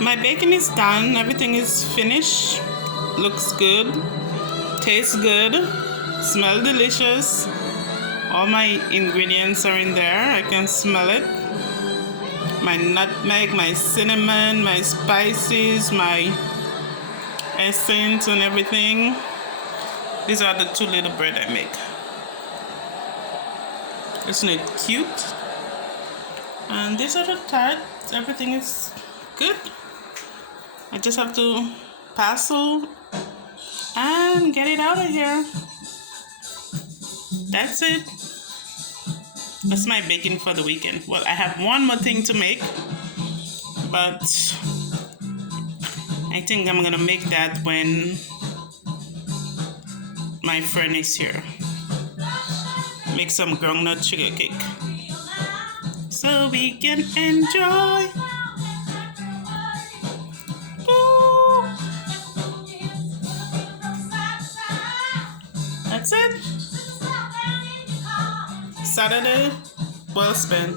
My baking is done. Everything is finished. Looks good. Tastes good. Smell delicious. All my ingredients are in there. I can smell it. My nutmeg, my cinnamon, my spices, my essence and everything. These are the 2 little bread I make. Isn't it cute? And these are the tarts. Everything is good. I just have to parcel and get it out of here. That's it. That's my baking for the weekend. Well, I have one more thing to make, but I think I'm gonna make that when my friend is here. Make some groundnut sugar cake so we can enjoy. Ooh. That's it. Saturday, well spent.